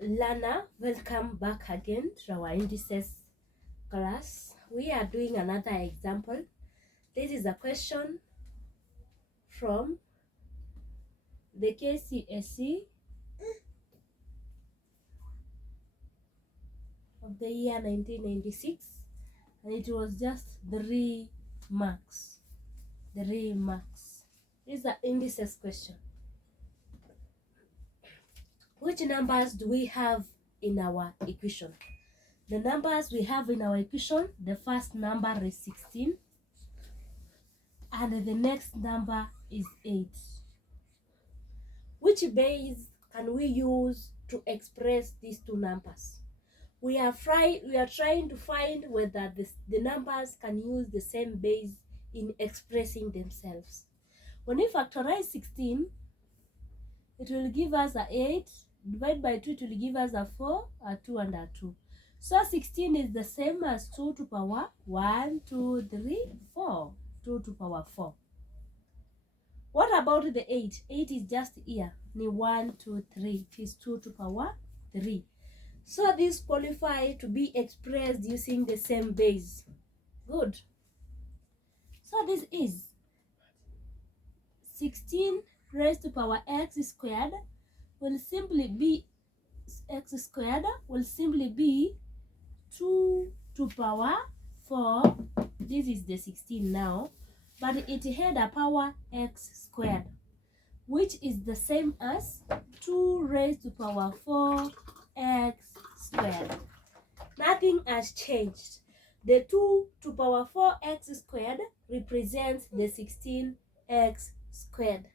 Learner, welcome back again to our indices class. We are doing another example. This is a question from the kcse of the year 1996, and it was just 3 marks. 3 marks. This is the indices question. Which numbers do we have in our equation? The numbers we have in our equation, the first number is 16 and the next number is 8. Which base can we use to express these two numbers? We are trying to find whether the numbers can use the same base in expressing themselves. When we factorize 16, it will give us a 8. Divide by 2, it will give us a 4, a 2, and a 2. So 16 is the same as 2 to power 1, 2, 3, 4. 2 to power 4. What about the 8? 8 is just here. 1, 2, 3. It is 2 to power 3. So this qualifies to be expressed using the same base. Good. So this is 16 raised to power x squared will simply be 2 to power 4. This is the 16 now, but it had a power x squared, which is the same as 2 raised to power 4 x squared. Nothing has changed. The 2 to power 4 x squared represents the 16 x squared.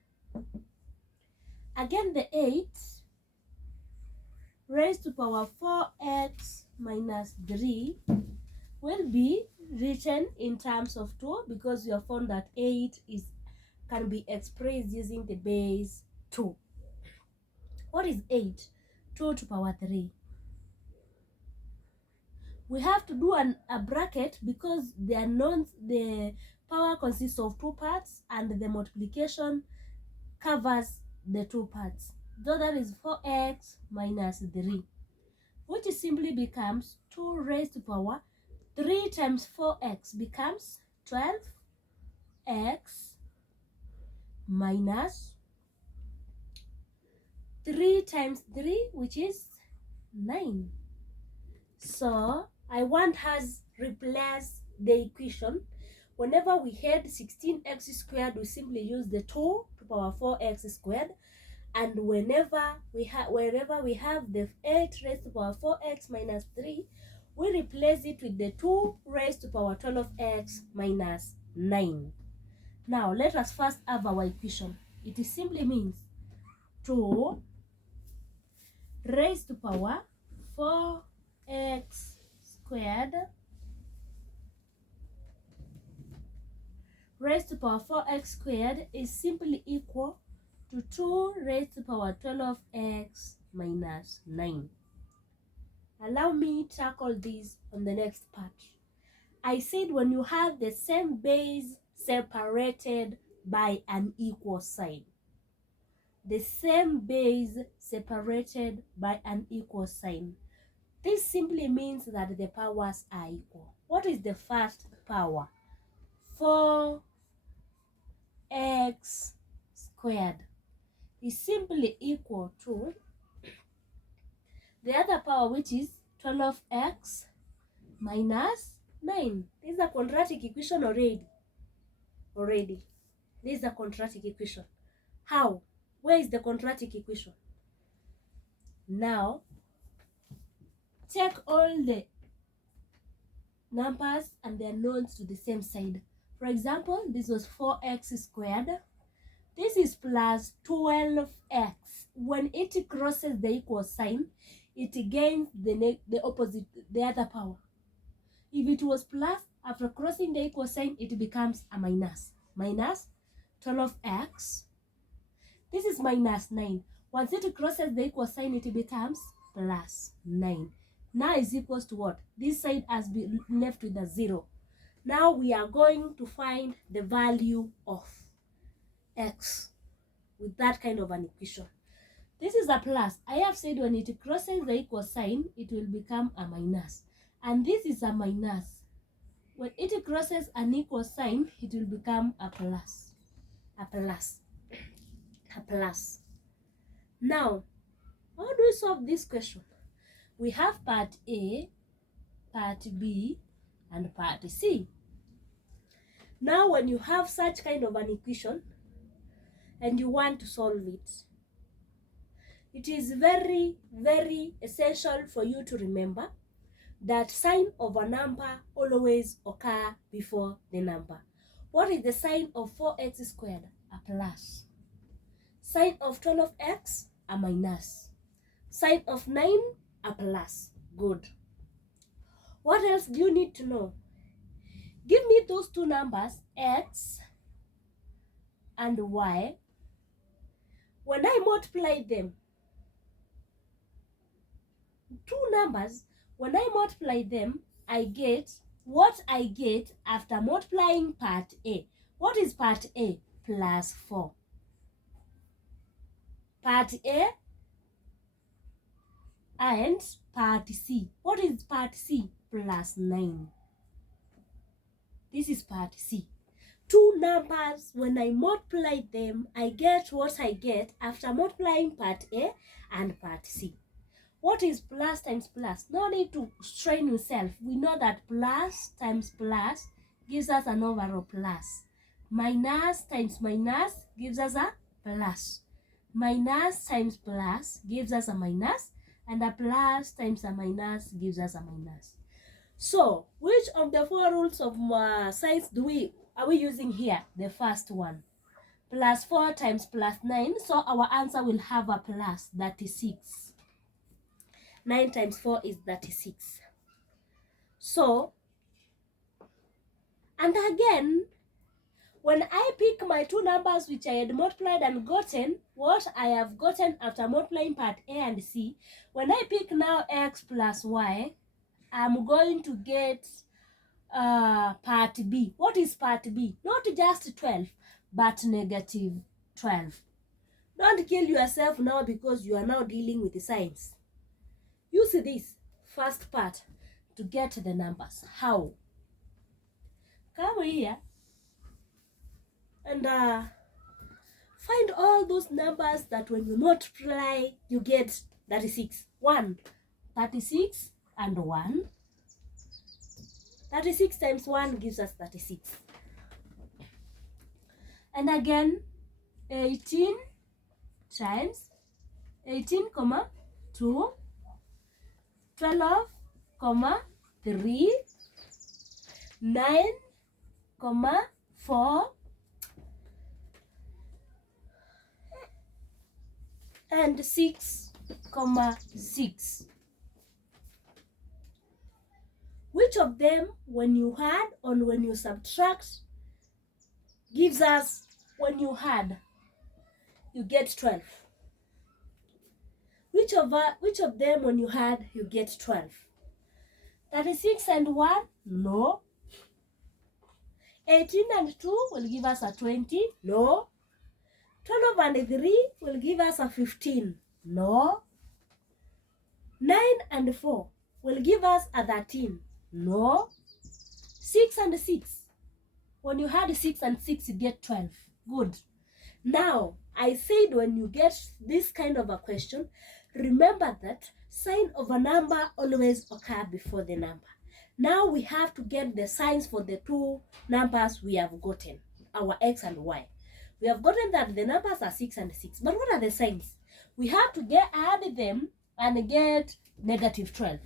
Again, the 8 raised to power 4x minus 3 will be written in terms of 2 because we have found that 8 can be expressed using the base 2. What is 8? 2 to power 3. We have to do a bracket because the power consists of 2 parts and the multiplication covers the 2 parts. So that is 4x minus 3, which simply becomes 2 raised to power 3 times 4x becomes 12x minus 3 times 3, which is 9. So I want us replace the equation. Whenever we had 16x squared, we simply use the 2 to power 4x squared. And wherever we have the 8 raised to power 4x minus 3, we replace it with the 2 raised to power 12x minus 9. Now, let us first have our equation. It simply means 2 raised to power 4x squared raised to power 4x squared is simply equal to 2 raised to power 12x minus 9. Allow me to tackle this on the next part. I said when you have the same base separated by an equal sign. The same base separated by an equal sign. This simply means that the powers are equal. What is the first power? 4x squared is simply equal to the other power, which is 12x minus 9. This is a quadratic equation already. This is a quadratic equation. How? Where is the quadratic equation? Now, take all the numbers and their knowns to the same side. For example, this was 4x squared. This is plus 12x. When it crosses the equal sign, it gains the opposite, the other power. If it was plus, after crossing the equal sign, it becomes a minus. Minus 12x. This is minus 9. Once it crosses the equal sign, it becomes plus 9. Now is equals to what? This side has been left with a 0. Now we are going to find the value of x. with that kind of an equation. This is a plus. I have said when it crosses the equal sign, it will become a minus. And this is a minus. When it crosses an equal sign, it will become a plus. A plus. A plus. Now, how do we solve this question? We have part A, part B, and part C. Now, when you have such kind of an equation and you want to solve it, it is very, very essential for you to remember that sign of a number always occur before the number. What is the sign of 4x squared? A plus. Sign of 12x? A minus. Sign of 9? A plus. Good. What else do you need to know? Give me those two numbers, x and y. When I multiply them, two numbers, when I multiply them, I get what I get after multiplying part A. What is part A? Plus 4. Part A and part C. What is part C? Plus 9. This is part C. Two numbers, when I multiply them, I get what I get after multiplying part A and part C. What is plus times plus? No need to strain yourself. We know that plus times plus gives us an overall plus. Minus times minus gives us a plus. Minus times plus gives us a minus. And a plus times a minus gives us a minus. So, which of the four rules of signs are we using here? The first one. Plus 4 times plus 9. So, our answer will have a plus, 36. 9 times 4 is 36. So, and again, when I pick my two numbers which I had multiplied and gotten, what I have gotten after multiplying part A and C, when I pick now x plus y, I'm going to get part B. What is part B? Not just 12, but negative 12. Don't kill yourself now because you are now dealing with the signs. Use this first part to get the numbers. How? Come here and find all those numbers that when you multiply, you get 36. 1, 36 and 1. 36 times 1 gives us 36. And again, 18 times 18, 2, 12, 3, 9, 4, and 6, 6. Which of them, when you add or when you subtract, gives us, when you add, you get 12? Which of them, when you add, you get 12? 36 and 1? No. 18 and 2 will give us a 20? No. 12 and 3 will give us a 15? No. 9 and 4 will give us a 13? No. 6 and 6. When you add 6 and 6, you get 12. Good. Now, I said when you get this kind of a question, remember that sign of a number always occur before the number. Now we have to get the signs for the two numbers we have gotten, our x and y. We have gotten that the numbers are 6 and 6. But what are the signs? We have to add them and get negative 12.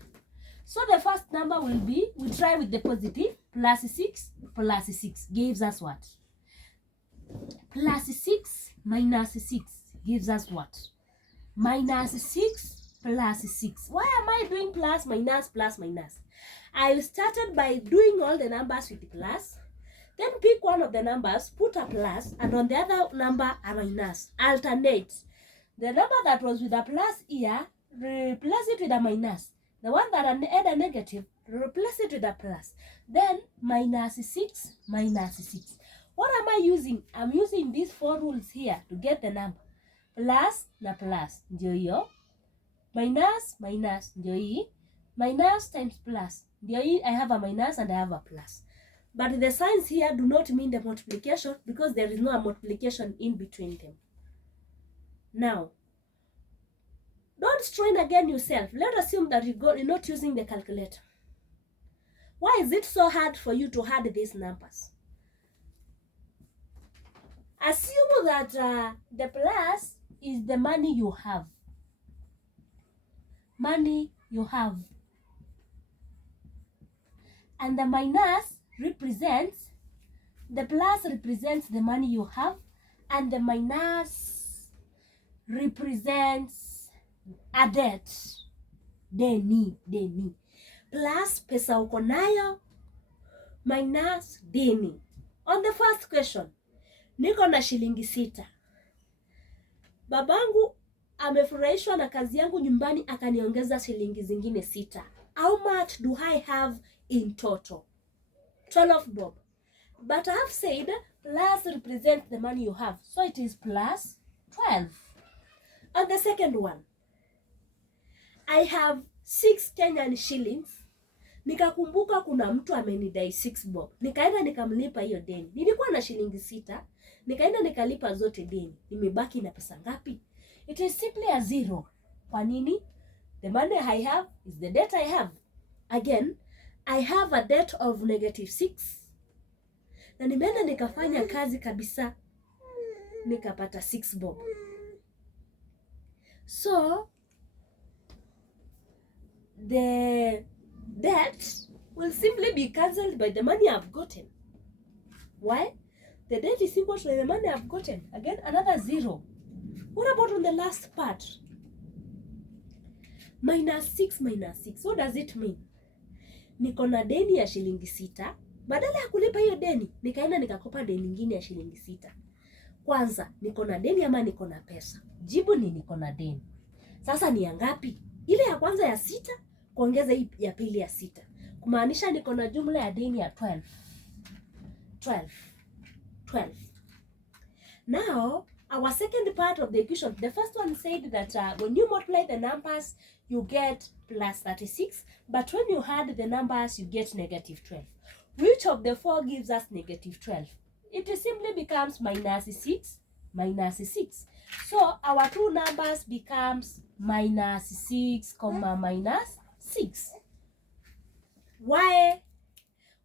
So the first number will be, we try with the positive, plus 6 gives us what? Plus 6 minus 6 gives us what? Minus 6 plus 6. Why am I doing plus, minus, plus, minus? I started by doing all the numbers with plus. Then pick one of the numbers, put a plus, and on the other number a minus. Alternate. The number that was with a plus here, replace it with a minus. The one that had a negative, replace it with a plus. Then minus 6, minus 6. What am I using? I'm using these 4 rules here to get the number. Plus na plus ndio hiyo, minus minus ndio hii, minus times plus ndio hii. I have a minus and I have a plus, but the signs here do not mean the multiplication because there is no multiplication in between them. Now, don't strain again yourself. Let's assume that you're not using the calculator. Why is it so hard for you to add these numbers? Assume that the plus is the money you have. Money you have. And the minus represents, the plus represents the money you have, and the minus represents a debt. Deni. Plus pesa uko nayo, minus deni. On the first question, niko na shilingi 6. Babangu amefurahishwa na kazi yangu nyumbani akaniongeza shilingi zingine 6. How much do I have in total? 12 bob. But I have said plus represents the money you have, so it is plus 12. On the second one, I have 6 Kenyan shillings. Nikakumbuka kuna mtu amenidai 6 bob. Nikaenda nikamlipa hiyo deni. Nilikuwa na shilingi 6, nikaenda nikalipa zote deni. Nimebaki na pesa ngapi? It is simply a 0. Kwa nini? The money I have is the debt I have. Again, I have a debt of -6. Na nimeenda nikafanya kazi kabisa, nikapata 6 bob. So, the debt will simply be cancelled by the money I've gotten. Why? The debt is equal to the money I've gotten. Again, another 0. What about on the last part? -6. What does it mean? Niko na deni ya shilingi 6. Badala ya kulipa hiyo deni, nikaenda nikakopa deni nyingine ya shilingi 6. Kwanza, niko na deni ama niko na pesa? Jibu ni niko na deni. Sasa ni ya ngapi? Ile ya kwanza ya 6 kuongeza hii ya pili ya 6. Kumaanisha niko na jumla ya deni ya 12. Now, our second part of the equation, the first one said that when you multiply the numbers, you get plus 36, but when you add the numbers, you get -12. Which of the 4 gives us -12? It simply becomes -6. So our two numbers becomes -6, -6.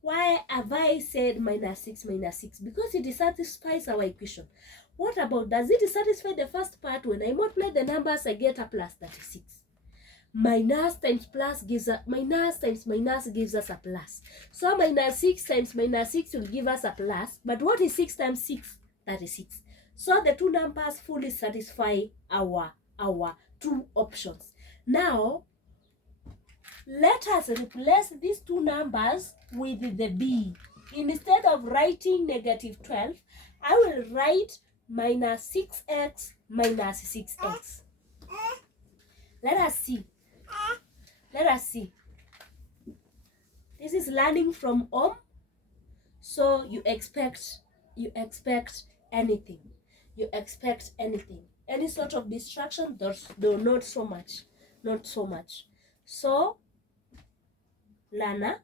Why have I said -6? Because it satisfies our equation. What about, does it satisfy the first part? When I multiply the numbers, I get a plus 36. Minus times plus gives a minus times minus gives us a plus. So -6 times -6 will give us a plus. But what is 6 times 6? 36. So the two numbers fully satisfy our two options. Now, let us replace these two numbers with the B. Instead of writing -12, I will write -6x minus 6x. Let us see. This is learning from home, so you expect anything. Any sort of distraction, though not so much. So, Lana,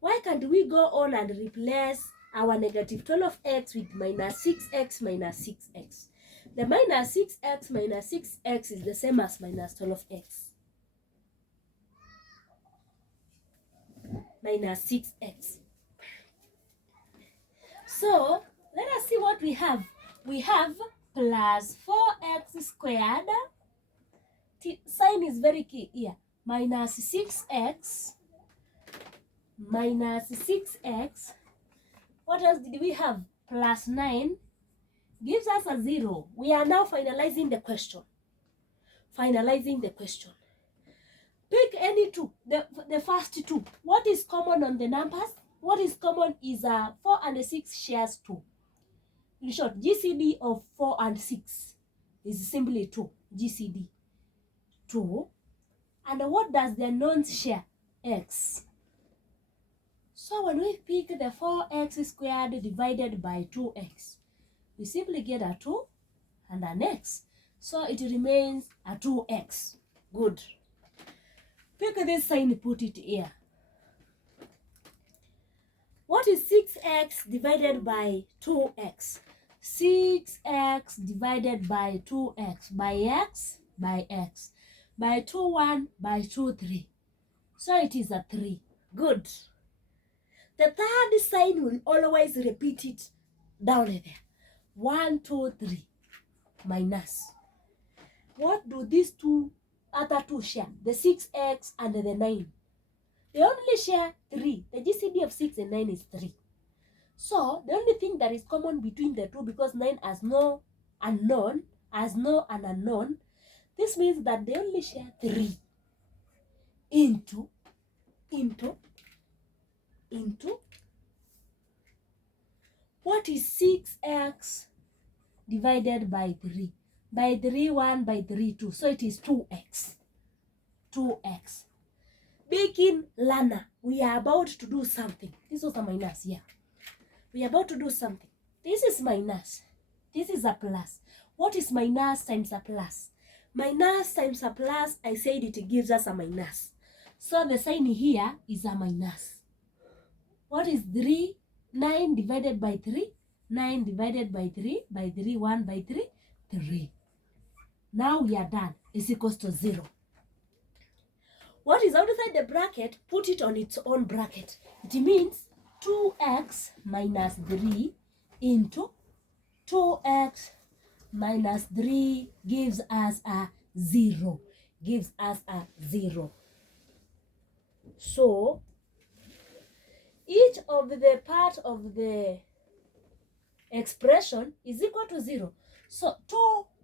why can't we go on and replace our -12x with -6x minus 6x? The -6x minus 6x is the same as -12x minus 6x. So, let us see what we have. We have plus 4x squared. Sign is very key here. Minus 6x. What else did we have? Plus 9 gives us a 0. We are now finalizing the question. Pick any two, the first two. What is common on the numbers? What is common is 4 and 6 shares 2. In short, GCD of 4 and 6 is simply 2. GCD 2. And what does the nonce share? X. So when we pick the 4x squared divided by 2x, we simply get a 2 and an x. So it remains a 2x. Good. Pick this sign, put it here. What is 6x divided by 2x? 6x divided by 2x by x by x by 2 1 by 2 3. So it is a 3. Good. The third sign will always repeat it down there. 1 2 3 minus. What do these two other two share? The 6x and the 9. They only share 3. The GCD of 6 and 9 is 3. So the only thing that is common between the two, because 9 has no unknown, has no an unknown, this means that they only share 3 into what is 6x divided by 3? By 3 1 by 3 2. So it is 2x. 2x. Baking learner, we are about to do something. This was a minus here. We are about to do something. This is minus. This is a plus. What is minus times a plus? Minus times a plus, I said it gives us a minus. So the sign here is a minus. What is 3? 9 divided by 3. 9 divided by 3 by 3 1 by 3. 3. Now we are done. Is equals to 0. What is outside the bracket, put it on its own bracket. It means 2x minus 3 into 2x minus 3 gives us a 0. Gives us a 0. So, each of the part of the expression is equal to 0. So,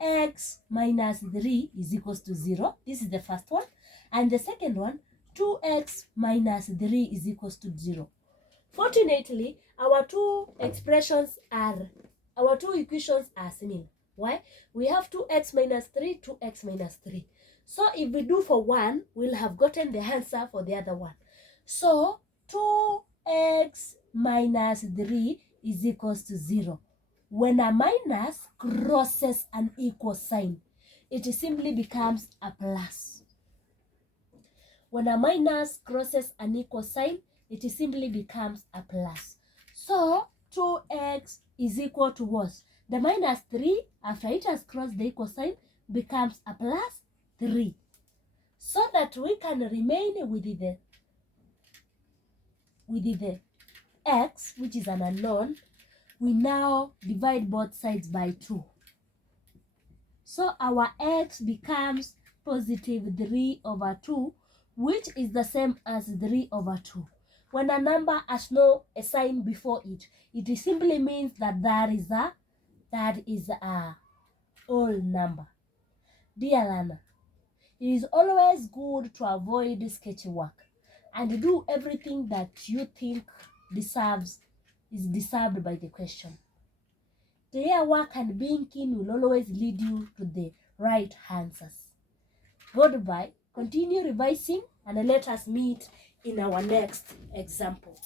2x minus 3 is equals to 0. This is the first one. And the second one, 2x minus 3 is equals to 0. Fortunately, our two equations are similar. Why? We have 2x minus 3, 2x minus 3. So if we do for one, we'll have gotten the answer for the other one. So 2x minus 3 is equals to 0. When a minus crosses an equal sign, it simply becomes a plus. When a minus crosses an equal sign, it simply becomes a plus. So 2x is equal to what? The minus 3, after it has crossed the equal sign, becomes a plus 3. So that we can remain with the x, which is an unknown, we now divide both sides by 2. So our x becomes positive 3 over 2, which is the same as 3 over 2. When a number has no a sign before it, it simply means that that is a whole number. Dear learner, it is always good to avoid sketchy work and do everything that you think is deserved by the question. Clear work and being keen will always lead you to the right answers. Goodbye. Continue revising and let us meet in our next example.